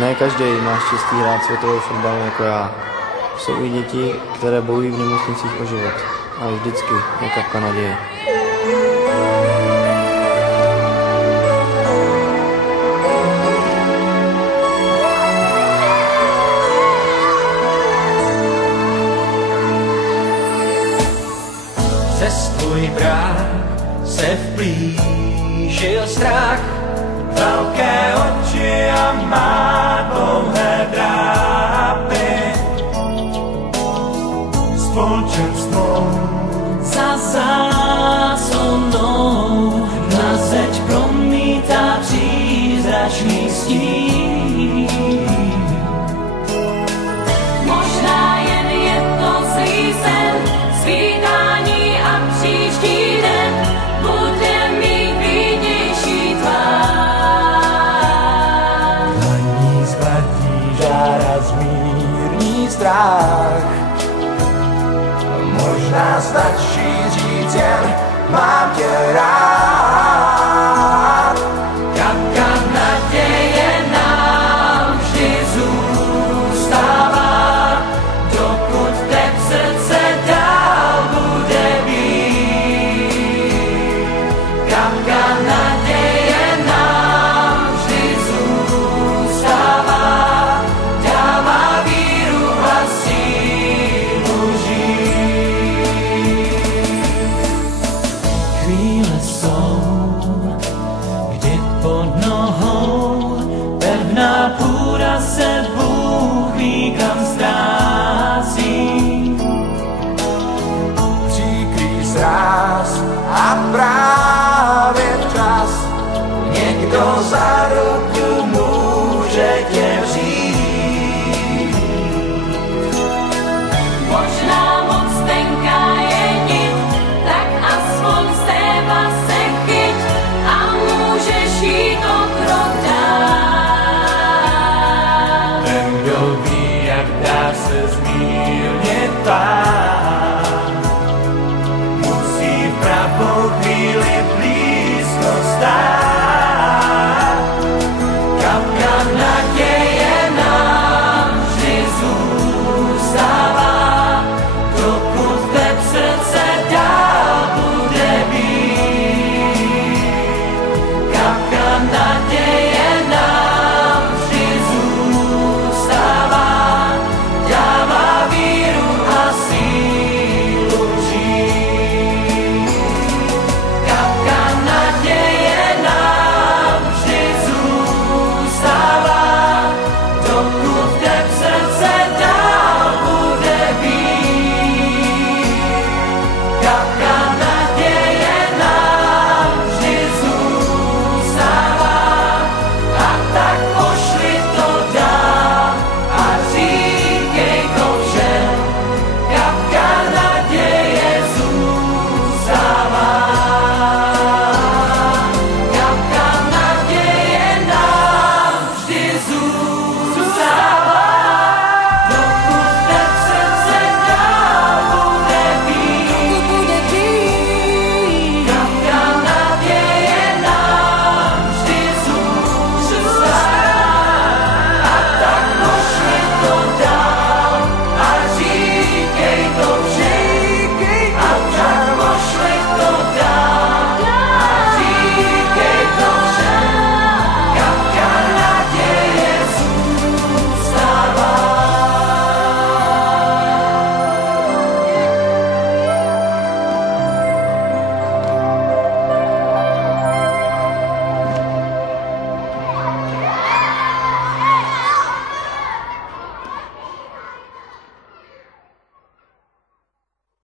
Ne každý má štěstí hrát světový fotbal jako já. Jsou i děti, které bojují v nemocnicích o život. Ale vždycky je kapka naděje. Přes tvůj práh se vplížil strach, velké oči a má dlouhé drápy. Společenstvo za záclonou na zeď promítá přízračný stín. Možná jen je to zlý sen, svítání a příští den bude mít bídnější tvár. Na ní zkladí žára zmírní strach. Možná stačí říct jen mám tě rád. Kapka naděje nám vždy zůstává, dokud teď srdce dál bude bít. Kapka naděje nám vždy zůstává, dává víru a sílu žít. Chvíle jsou, kdy pod nohou pevná půda se Bůh ví kam ztrácí. Příkrý sráz a právě včas někdo za ruku